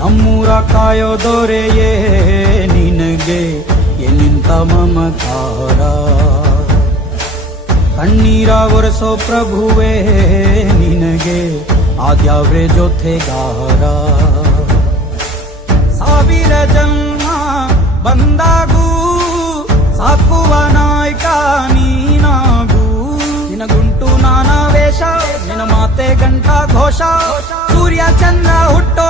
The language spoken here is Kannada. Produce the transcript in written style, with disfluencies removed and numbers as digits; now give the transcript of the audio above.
ನಮ್ಮೂರ ಕಾಯೋ ದೊರೆಯೇ ನಿನಗೆ ಎನ್ನಿಂತ ಮಮಕಾರ, ಕಣ್ಣೀರ ಒರೆಸೋ ಪ್ರಭುವೇ ನಿನಗೆ ಆದ್ಯಾವ್ರೆ ಜೊತೆಗಾರ. ಸಾವಿರ ಜನ್ಮ ಬಂದಾಗೂ ಸಾಕುವ ನಾಯಕ ನೀನಾಗೂ, ನಿನಗುಂಟು ನಾನಾ ವೇಷ, ನಿನ್ನ ಮಾತೆ ಗಂಟ ಘೋಷ, ಸೂರ್ಯ ಚಂದ್ರ ಹುಟ್ಟೋ